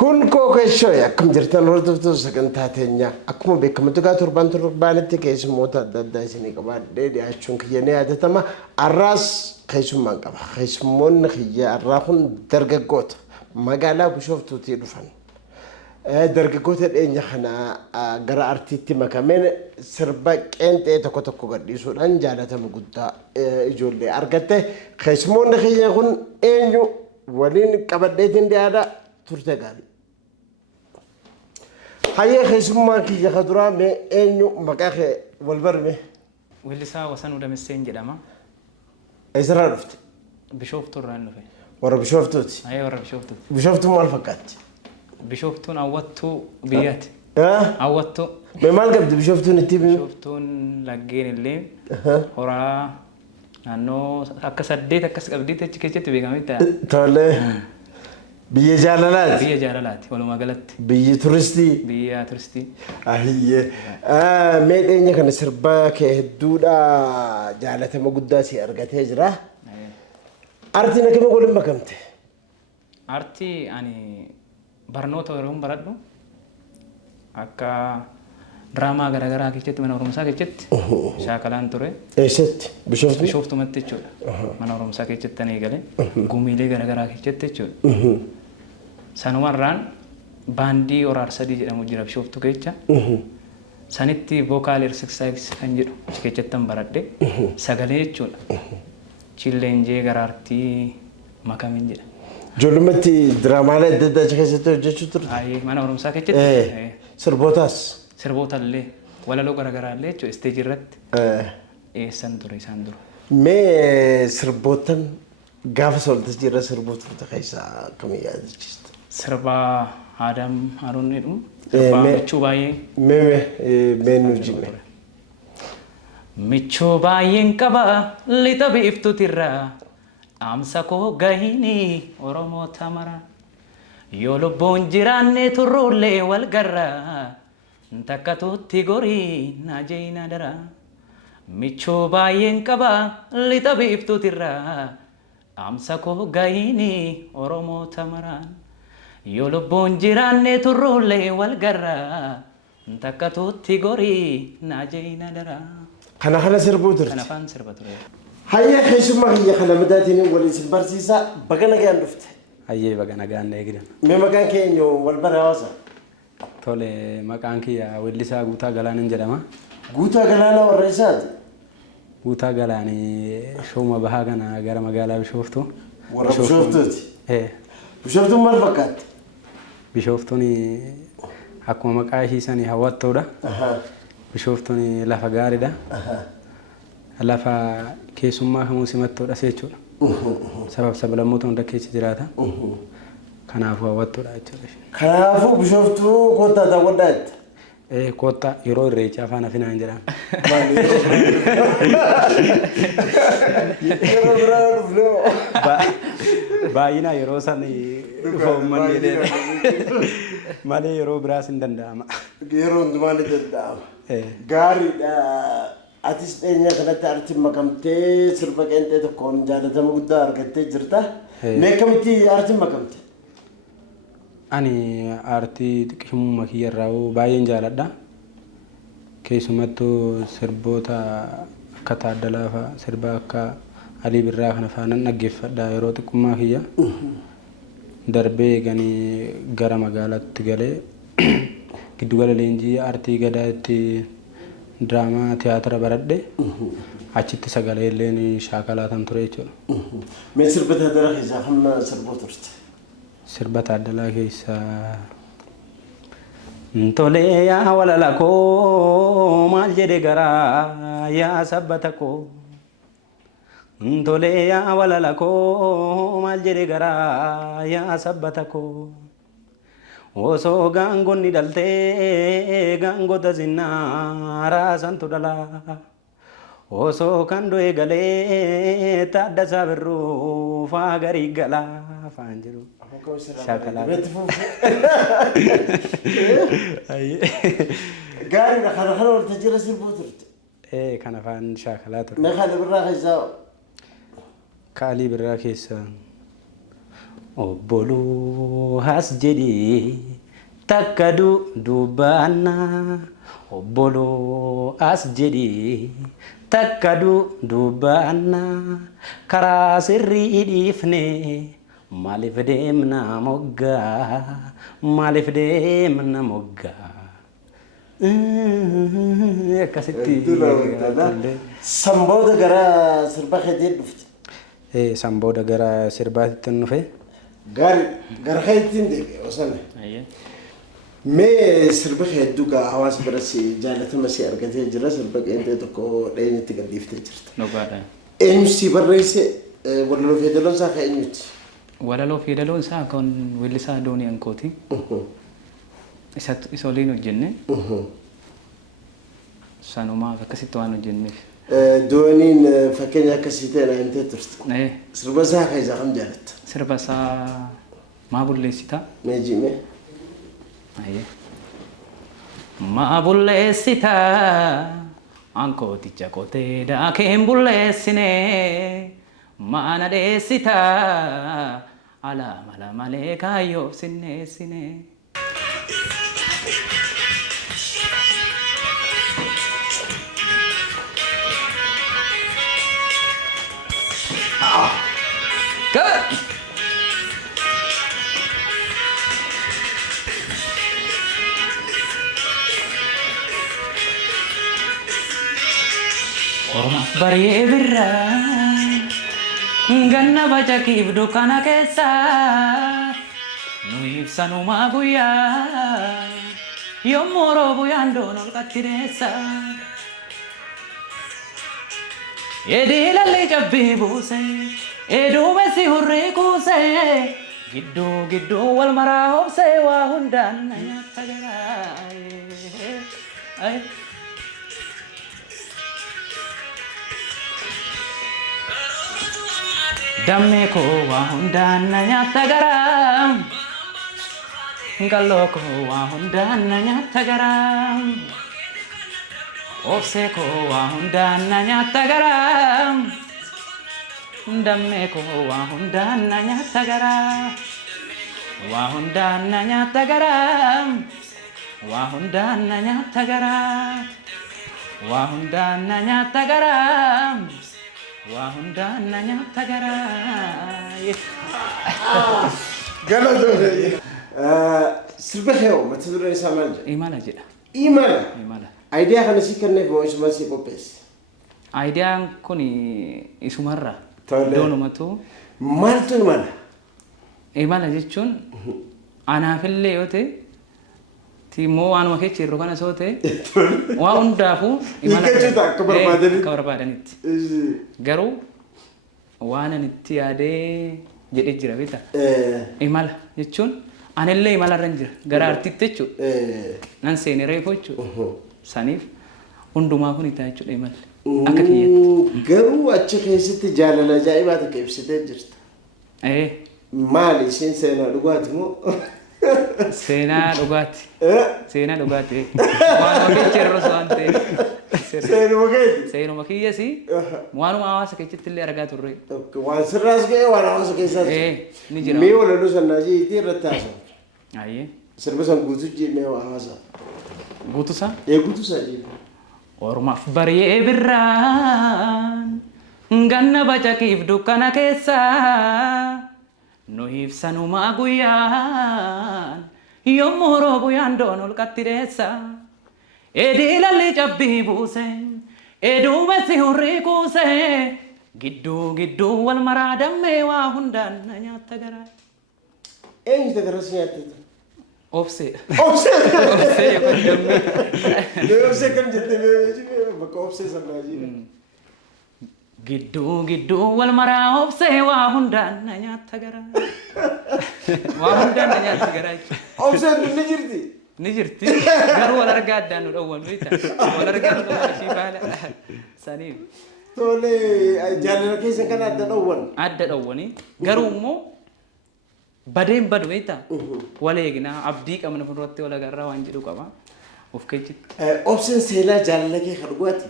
Kun kookeshoo akkam jirtan hordoftoota sagantaa teenyaa akkuma beekamu tugaa torbaanitti keessummoota adda addaa isinii qabaadhee dhiyaachuun kiyyanee yaadatama arraas keessummaan qaba keessummoonni kiyya arraa kun dargaggoota magaalaa Bishooftuutii dhufan dargaggoota dhiyeenya kana gara artiitti makameen sirba qeenxee tokko tokko gadhiisuudhaan jaalatama guddaa ijoollee argatte keessummoonni kiyya kun eenyu waliin qabadheetiin dhiyaadha turte gaarii. Hayya keessummaa kiyya kaduraa mee eenyu maqaa kee wal barme? Weellisaa Wasanuu Damisseen jedhama. Eessarraa dhufte? Bishooftuu irraan dhufe. Warra Bishooftuuti? Warra Bishooftuuti. Bishooftuun maal fakkaatti? Bishooftuun hawwattuu biyyaati. Hawwattuu. Mee maal qabdi Bishooftuun itti himi? Bishooftuun laggeen illee horaa naannoo akka 8 akkas qabdiitti achi keessatti beekametti. Tolee. Biyya jaalalaati. Biyya jaalalaati walumaa galatti. Biyya turistii. Biyya turistii. Ahiyyee. Mee dhiyeenya kana sirba kee hedduudha jaalatama guddaa si argatee jira. Artiin akkami waliin makamte? Artii ani barnoota yeroo baradhu akka diraamaa garaagaraa keessatti mana barumsaa keessatti shaakalaan ture. Eessatti? Bishooftuu? Bishooftumatti jechuudha. Mana barumsaa keessatti ani eegale gumiilee garaagaraa keessatti jechuudha. Sanumarraan baandii oraar sadii jedhamu jira Bishooftuu keessa. Sanitti vocal exercise kan jedhu achi keessattan baradhe sagalee jechuudha. Chilleenjee garaartii makamin jedha. Ijoollummaatti diraamaalee adda addaa achi keessatti hojjechuu turte? Mana barumsaa keessatti. Sirbootaas? Sirbootallee walaloo garaagaraallee jechuudha isteejii irratti dhiyeessan ture isaan dura. Mee sirbootan gaafa soltasi irra sirboota turte keessaa akkamii yaadachiista? Sirba Aadaam Haruun jedhamu. Sirba michuu baay'ee. Mee nu jime. Michuu baay'een qaba lixa biiftuutirraa dhaamsa koo gahini Oromoo tamara. Yoo lubbuun jiraanne turruullee wal garraa takka tuutti gorii na jeena dara. Michuu baay'een qaba lixa biiftuutirraa dhaamsa koo gahini Oromoo tamaraan. Yoo lubbuun jiraanne turruullee wal garraa takka tuutti gorii na jeena dara. Kana sirbuu turte? Kana afaan sirba ture. Hayya keessummaa kiyya kana midhaatiin waliin si barsiisaa bagana gaan dhufte? Hayyee bagana gaan eegdan. Mee maqaan keenya wal bara hawaasa? Tole maqaan kiyya weellisaa Guutaa Galaanin jedhama. Guutaa Galaanaa warra isaati? Guutaa Galaanii shooma bahaa kana gara magaalaa Bishooftuu. Warra Bishooftuuti? Bishooftuun maal fakkaatti? Bishooftuun akkuma maqaa ishii sanii hawwattuudha. Bishooftuun lafa gaariidha. Lafa keessummaa kamuu simattuudha jechuudha. Sabab sablammoota hunda keessa jiraata. Kanaafuu hawwattuudha jechuudha. Kanaafuu Bishooftuu kottaa daawwadhaa jette? Kottaa yeroo irreechaa afaan afinaan jedhama. Yeroo biraa dhufnee baay'inaa yeroo san dhufa uummanni malee yeroo biraas hin danda'ama. Yeroo hundumaa ni danda'ama. Gaariidha. Atis dhiyeenya kanatti artiin makamtee sirba qeenxee tokkoon jaalatama guddaa argattee jirta. Mee akkamitti artiin makamte? Ani aartii xiqqishummaa kiyya irraa baay'een jaaladha. Keessumattuu sirboota akka Taaddalaa fa'aa sirba akka Alii Birraa kana fa'aa nan dhaggeeffadha yeroo xiqqummaa kiyya. Darbee eeganii gara magaalaatti galee giddugala leenjii aartii gadaatti diraamaa tiyaatira baradhe achitti sagalee illeen shaakalaatan ture jechuudha. Mee sirba Taaddalaa keessaa hamma sirboo turte? Sirba Taaddalaa keessaa Ntolee yaa walala koo maal jedhe garaa yaa sabbata koo. Ntolee yaa walala koo maal jedhe garaa yaa sabbata koo. Osoo gaangonni dhaltee gaangota zinnaaraa santu dhalaa. Osoo kan du'e galee Taaddasaa Birruu faa garii galaa afaan jedhu. Shakalaa. Gaariidha kana walitti jira sirbuu turte? Kan afaan shaakalaa ture. Mee Alii Birraa keessaa? Alii Birraa keessaa obboloo has jedhee takka duubaanna obboloo as jedhee takka duubaanna karaa sirrii dhiifne maaliif deemna moggaa maaliif deemna moggaa akkasitti Sambooda gara sirba keetii dhufte. Sambooda gara sirbaatitti dhufe. Gara keetiin deebi'e osoo mee sirba hedduu gaa hawaasa biratti jaalatama si argatee jira sirba qeenxee tokko dheenyatti gadhiiftee jirta. Dhugaadha. Eenyu si barreesse walaloo fi yeedaloon isaa kan eenyuti? Walaloo fi yeedaloon isaa kan weellisaa Doonii Ankooti. Isa waliin hojjenne. Sanumaaf akkasitti waan hojjenneef. Dooniin fakkeenya akkasii ta'e na himtee turte. Sirba isaa kan isaa kam jaalatta? Sirba isaa maa bulleessita? Meejii. Maa bulleessita ankooticha kotee daakeen bulleessine maana dheessita alaa mala malee kaayyoo sinneessine. Baree birraa ganna bacakiif dukkana keessa nu ibsanumaa guyyaa yommuu roobu yaandoon ol qattireessa edii lalli cabbii buuse eduumessi hurrii kuuse gidduu wal maraa obsee waa hundaan na nyaata garaa. Dammee koo waa hundaan na nyaata garaa galoo koo waa hundaan na nyaata garaa obsee koo waa hundaan na nyaata garaa dammee koo waa hundaan na nyaata garaa waa hundaan na nyaata garaa waa hundaan na nyaata garaa waa hundaan na nyaata garaa waa hundaan na nyaata garaa. Galatoomaa. Sirba kee mata dureen isaa maal jedha? Imala jedha. Imala. Aayidiyaa kana si kenneef moo isuma si qopheesse? Aayidiyaan kun isumarra. Doonumatu. Maaltu imala? Imala jechuun anaafillee yoo ta'e Timo waanuma keessa jirru kana soo ta'e waa hundaafuu imala akka barbaadanitti. Garuu waan ani itti yaadee jedhee jira beekta. Imala jechuun anillee imalarra jira gara artiitti jechuudha. Nan seenee reefuu jechuudha. Saniif hundumaa kun itti jechuudha imalli. Akka kiyyaatti. Garuu achi keessatti jaalala ajaa'ibaa takka ibsitee jirta. Maali isheen seenaa dhugaati moo? Seenaa dhugaati. Seenaa dhugaati. Waan keessa jirru waan ta'eef. Seenuma keeti. Seenuma kiyyasi waanuma hawaasa keessatti illee argaa turre. Waan sirraas ga'e waan hawaasa keessaati. Ni jira. Mee walaloo sannaa jiitii irratti haasa'u. Ayyee. Sirba san guutuu jennee hawaasa. Guutuusaa? Guutuusaa jennee. Ormaaf baree birraan ganna bacakiif dukkana keessa nu ibsanumaa guyyaan yommuu roobu yaandoon ol qattireessa edii lalli cabbii buuse eduumessi hurrii kuuse gidduu wal maraa dammee waa hundaan na nyaata garaa. Eenyuta garas nyaattata? Obsee. Obsee yookaan dammee. Obsee kan jettee bakka obsee sannaa jiidha. Gidduu wal maraa obsee waa hundaan na nyaata garaa. Waa hundaan na nyaata garaa. Obseen ni jirti? Ni jirti. Garuu wal argaa addaan nu dhowwan beekta. Wal argaa nu dhowwan ishii baala. Saniif. Tole jaalala keessa kan adda dhowwan. Adda dhowwanii garuu immoo badeen badu beekta. Wal eegnaa abdii qabna fuulduratti wal agarraa waan jedhu qaba. Of keechitti. Obseen seenaa jaalala kee kan dhugaati.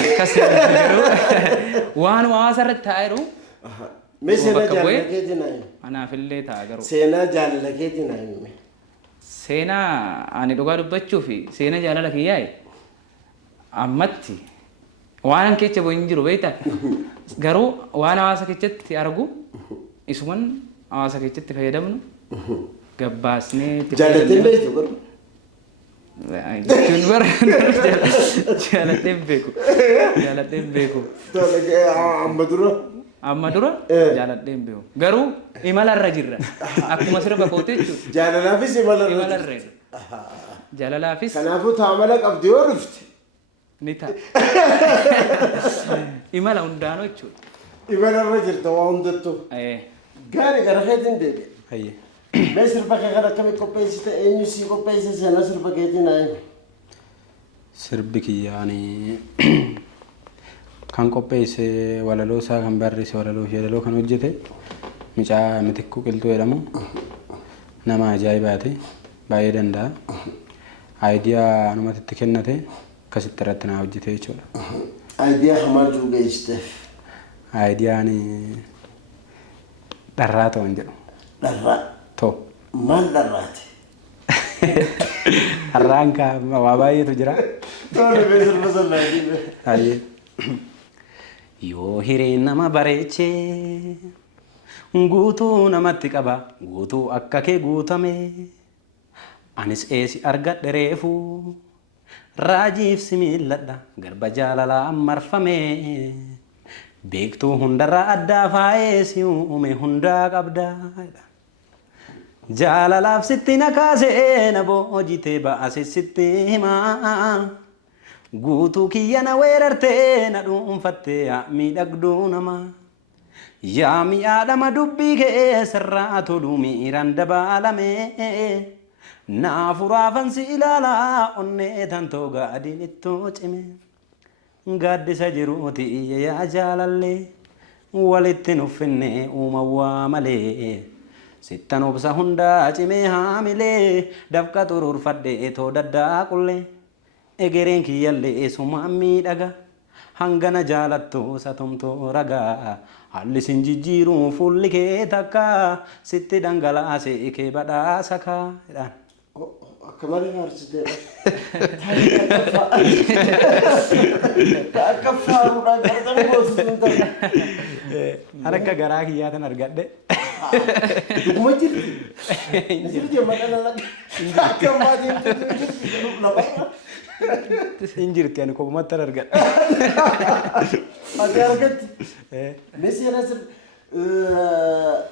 Akkasii garuu waan hawaasa irratti taa'eeru Mee seenaa bakka bu'ee jaalala keetii naa himi. anaafillee ta'a garuu. Seenaa jaalala keetii naa himi. Seenaa ani dhugaa dubbachuu fi seenaa jaalala kiyyaa'e ammatti waan keessa bo'in jiru beektaa garuu waan hawaasa keessatti argu isuman hawaasa keessatti fayyadamnu gabbaasnee Jaalatee beektu garuu. jechuun bara jaalatee beeku amma dura jaalatee beeku garuu imalarra jirra akkuma sirba kootee jechuudha. Jaalalaafis imalarra Jaalalaafis kanaafuu taamala qabdi yoo dhufte. ni ta'a. Imala hundaanuu jechuudha. Imalarra jirta waa hundattuu. Gaarii gara keetiin deebi'e. Hayyee. Mee sirba kee kan akkamii qopheessite eenyu sii qopheesse seenaa sirba keetii naa himi. Sirbi kiyyaani kan qopheesse walaloo isaa kan barreesse walaloo fi walaloo kan hojjete mucaa Mitikkuu Qilxuu jedhamu nama ajaa'ibaati baay'ee danda'a. Aayidiyaa namatti itti kennate akkasitti irratti naa hojjete jechuudha. Aayidiyaa hamaa jiru geessiteef. Aayidiyaan dharraa ta'an jedhu. Dharraa. Too. Maal dharraati? Dharraan waa baay'eetu jira. Tole mee sirba sallaatii. Hayyee. Yoo hireen nama bareechee guutuu namatti qaba guutuu akka kee guutame anis eesi argadhe reefuu raajiif si miilladha garba jaalalaa marfame beektuu hundarraa addaa faayee si uume hundaa qabdaa. Jaalalaaf sitti na kaasee na boojitee baase sitti himaa guutuu kiyya na weerartee na dhuunfattee miidhagduu namaa yaa mi'aadhama dubbii kee sirraa toluu miiraan dabaalame naafuraafan si ilaalaa onnee tantoo gaadiin ittoo cime gaaddisa jiruuti yaa jaalallee walitti nuffinne uumawaa malee. Sittan obsa hundaa cimee haamilee dafqa xuruurfadhee too daddaaqullee egereen kiyyallee sumaan miidhaga hangana jaalattu satumtoo ragaa haalli sin jijjiiruu fuulli kee takka sitti dhangalaasee kee badhaasa kaadhaan. Akka malee faarsiteedha. Akka faaruudhaan gargar goosisuun ta'a. Harka garaa kiyyaatan argadhe. Dhuguma jirti. Jirti maqaan alaqa. Akka maatiin jirti lafa. Hin jirti ani kopumatti argadhe. Ati argatti. Mee seenaa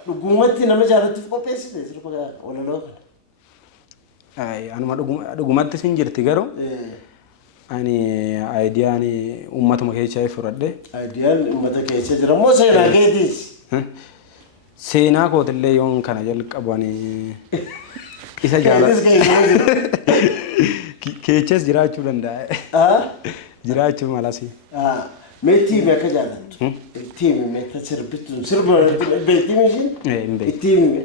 dhugumatti nama jaalatuuf qopheessite sirba walaloo kana. Anuma dhugumatti sin jirti garuu ani aayidiyaan uummatuma keessaa fudhadhe. Aayidiyaan uummata keessa jira moo seenaa keetiis? Seenaa kootillee yoon kana jalqaban isa jaalladha. Keechas jiraachuu danda'a. Jiraachuu malas. Mee tiimi akka jaallattu? Tiimi mee sirbituun sirba beektiimi ishiin? Tiimi.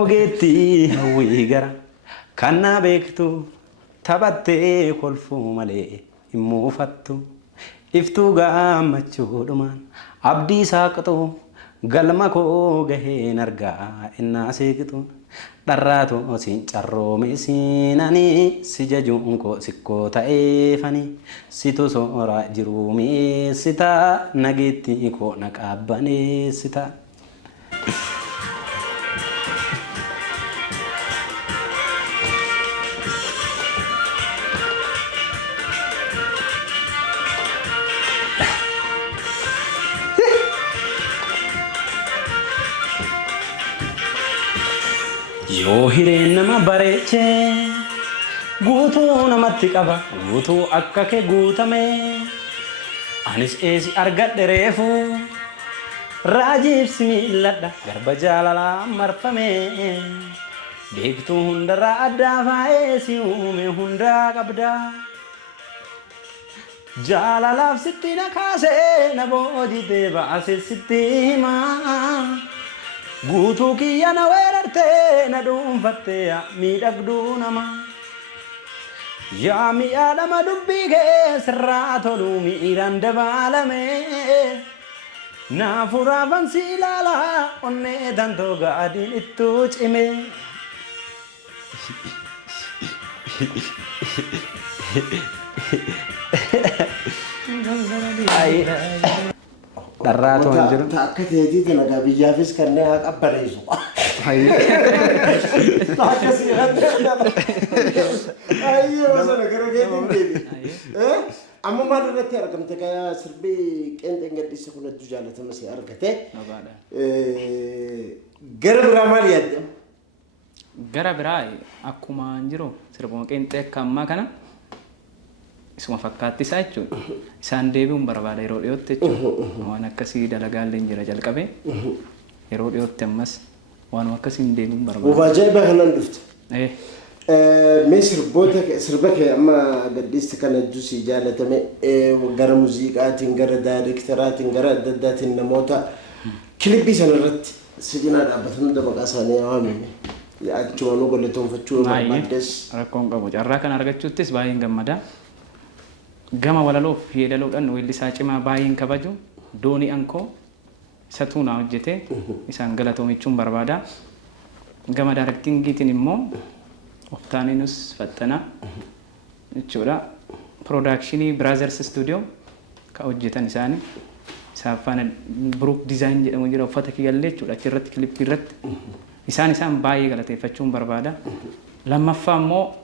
Ogeetti hawwii gara kannaa beektu taphattee kolfuu malee hin muufattu iftuu gammachuudhumaan abdii saaqxuu galma koo gaheen argaa innaa seeqxuun dharraatoo siin carroome siinanii si jajuun koo sikkoo ta'eefanii situ sooraa jiruu mi'eessitaa nageetti koo na qaabbaneessitaa. Yoo hireen nama bareechee guutuu namatti qaba guutuu akka kee guutame anis eesi argadhe reefuu raajiif si miilladha garba jaalalaa marfame beektuu hundarraa addaa faayee si uume hundaa qabdaa. Jaalalaaf sitti na kaasee na boojitee baase sitti himaa guutuu kiyya na weerartee na dhuunfattee miidhagduu namaa yaa mi'aadhama dubbii kee sirraa toluu miiraan dabaalame naafuraaban si ilaalaa onnee dandoo gaadiin ittuu cime. Dharraatu waan jiru. Akka ta'eetiiti nagaa biyyaafis kanneen haa qabbaneessu. Akkasii ayyoo sana gara keetiin deebi. Amma maal irratti argamte kaya sirbii qeenxeen gadhiisa kun hedduu jaalatama si argate. Gara biraa maal yaadde? Gara biraa akkuma jiru sirbuma qeenxee akka ammaa kana isuma fakkaatti isaa jechuudha. Isaan deebi'uun barbaada yeroo dhiyootti jechuudha. Waan akkasii dalagaallee jira jalqabee yeroo dhiyootti ammas waan akkasiin deebi'uun barbaada. Waa ajaa'iba kanaan dhufte. Mee sirba kee amma gadhiisti kana hedduu si jaalatame gara muuziqaatiin gara daayirektaraatiin gara adda addaatiin namoota kilippii sanarratti si cinaa dhaabbatan hunda maqaa isaanii waamame. Achumaan galatoonfachuu barbaaddes. Rakkoon qabu carraa kana argachuuttis baay'een gammada. Gama walaloof yeedaloodhaan weellisaa cimaa baay'een kabaju doonii ankoo isa tuunaa hojjete isaan galatoomichuun barbaada. Gama daarektingiitiin immoo Oftaaninus Faxxanaa jechuudha. Piroodakshinii Biraazers Stuudiyoo kan hojjetan isaanii isaan faana Brook Design jedhamu jira uffata kiyyallee jechuudha achirratti kilippii irratti isaan baay'ee galateeffachuun barbaada. Lammaffaa immoo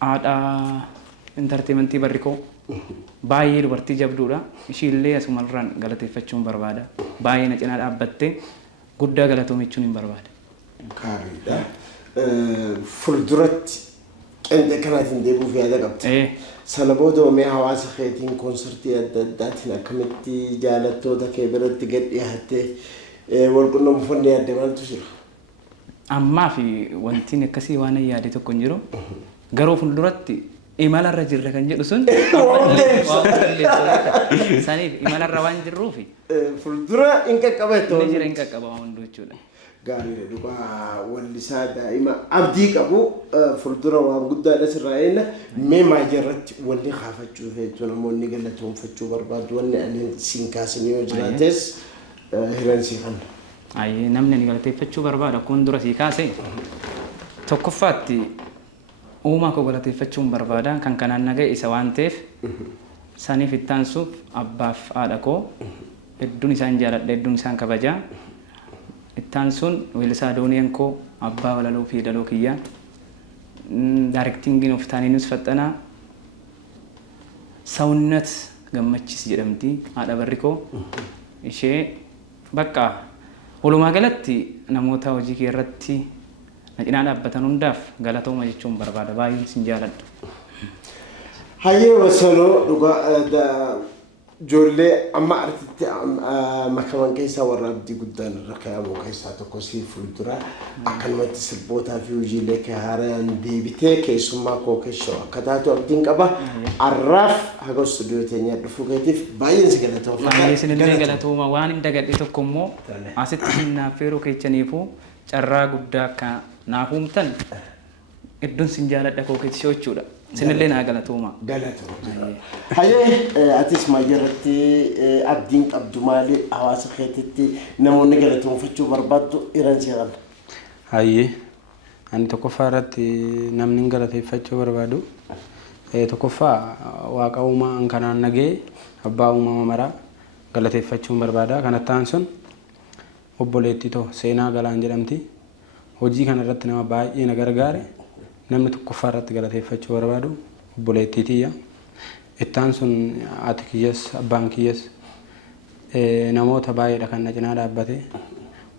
haadha entertainmentii barrikoo baay'ee dubartii jabduudha. Ishiillee asumarraan galateeffachuun barbaada. Baay'ee na cinaa dhaabbattee guddaa galatoomichuun hin barbaada. Gaariidha. Fuulduratti qeenxee kanaatiin deebi'uuf yaada qabda. Sana booda oomee hawaasa keetiin koonsartii adda addaatiin akkamitti jaalattoota kee biratti gad dhiyaattee walqunnamfonni yaadde maaltu jira? Ammaa fi wanti akkasii waan yaade tokko hin jiru. Garuu fuulduratti imalarra jirra kan jedhu sun saniif imalarra waan jirruufi fuuldura hin qaqqabeetoo ni jira hin qaqqabaa hunduu jechuudha. Gaariidha dhugaa wallisaa daa'ima abdii qabu fuuldura waan guddaadha sirraa eenna mee maayii irratti wanni kaafachuuf jechuun namoonni galatoonfachuu barbaadu wanni ani siin kaasan yoo jiraates hiransii kan. Namni ani galateeffachuu barbaadu akkuma dura sii kaase tokkoffaatti uumaa koo galateeffachuun barbaada kan kanaan naga'e isa waan ta'eef saniif ittaansuuf abbaaf haadha koo hedduun isaan jaaladha hedduun isaan kabajaa. Ittaansuun weellisaa doonii koo abbaa walaloo fi yeedaloo kiyyaa daarektingiin Oftaaninus Faxxanaa Sawunnat Gammachis jedhamti haadha barrikoo ishee bakka walumaa galatti namoota hojii kee irratti na cinaa dhaabbatan hundaaf galatooma jechuun barbaada baay'een sin jaaladha. Hayyee wasaloo dhugaa ijoollee amma artitti makaman keessaa warra abdii guddaan irra kaa'amu keessaa tokko si fuuldura akkanumatti sirbootaa fi hojiilee kee haaraan deebitee keessummaa koo keessoo akka taatu abdiin qaba. Arraaf haga istuudiyoo teenyaa dhufuu keetiif baay'een si galatooma. Baay'ee sinillee galatooma waan hin dagadhe tokko immoo asitti sinnaaf feeroo keechaniifuu carraa guddaa akka naaf uumtan hedduun sin jaaladha koo keessoo jechuudha. Sinillee naa galatooma. Galatooma. Hayyee atis maayirratti abdiin qabdu maali hawaasa keetitti namoonni galatoonfachuu barbaaddu hiransii qabna. Hayyee ani tokkoffaa irratti namni galateeffachuu barbaadu tokkoffaa waaqa uumaa kanaan nagee abbaa uumama maraa galateeffachuun barbaada. Kanattaan sun obboleettii too Seenaa Galaan jedhamti. Hojii kana irratti nama baay'ee na gargaare. Namni tokkoffaa irratti galateeffachuu barbaadu obboleettii tiyya. Ittaan sun ati kiyyas abbaan kiyyas namoota baay'eedha kan na cinaa dhaabbate.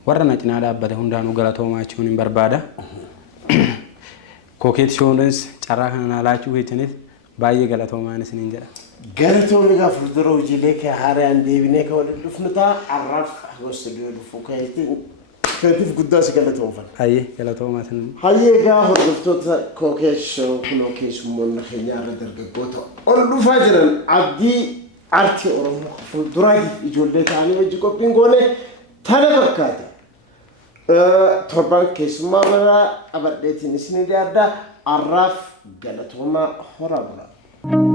Warra na cinaa dhaabbate hundaanuu galatoomaa jechuun hin barbaada. Kookeet shoonis carraa kana naa laachuu keechaniif baay'ee galatoomaan isiniin jedha. Galatoomni gaafa fuuldura hojiilee kee haaraan deebinee kan waliin dhufnu ta'a. Arraaf gosa dhiyoo dhufuu keetiif guddaa si galatoomfanna. Hayyee galatoomaa sin. Hayyee gaa hordoftoota kookeeshoo kunoo keessummoonni keenyaa irra dargaggoota ol dhufaa jiran abdii aartii Oromoo fuulduraatiif ijoollee ta'anii hojii qophiin goone tana fakkaate. Torban keessummaa biraa qabadheetiin isin dhiyaadha. Arraaf galatoomaa horaa bulaa.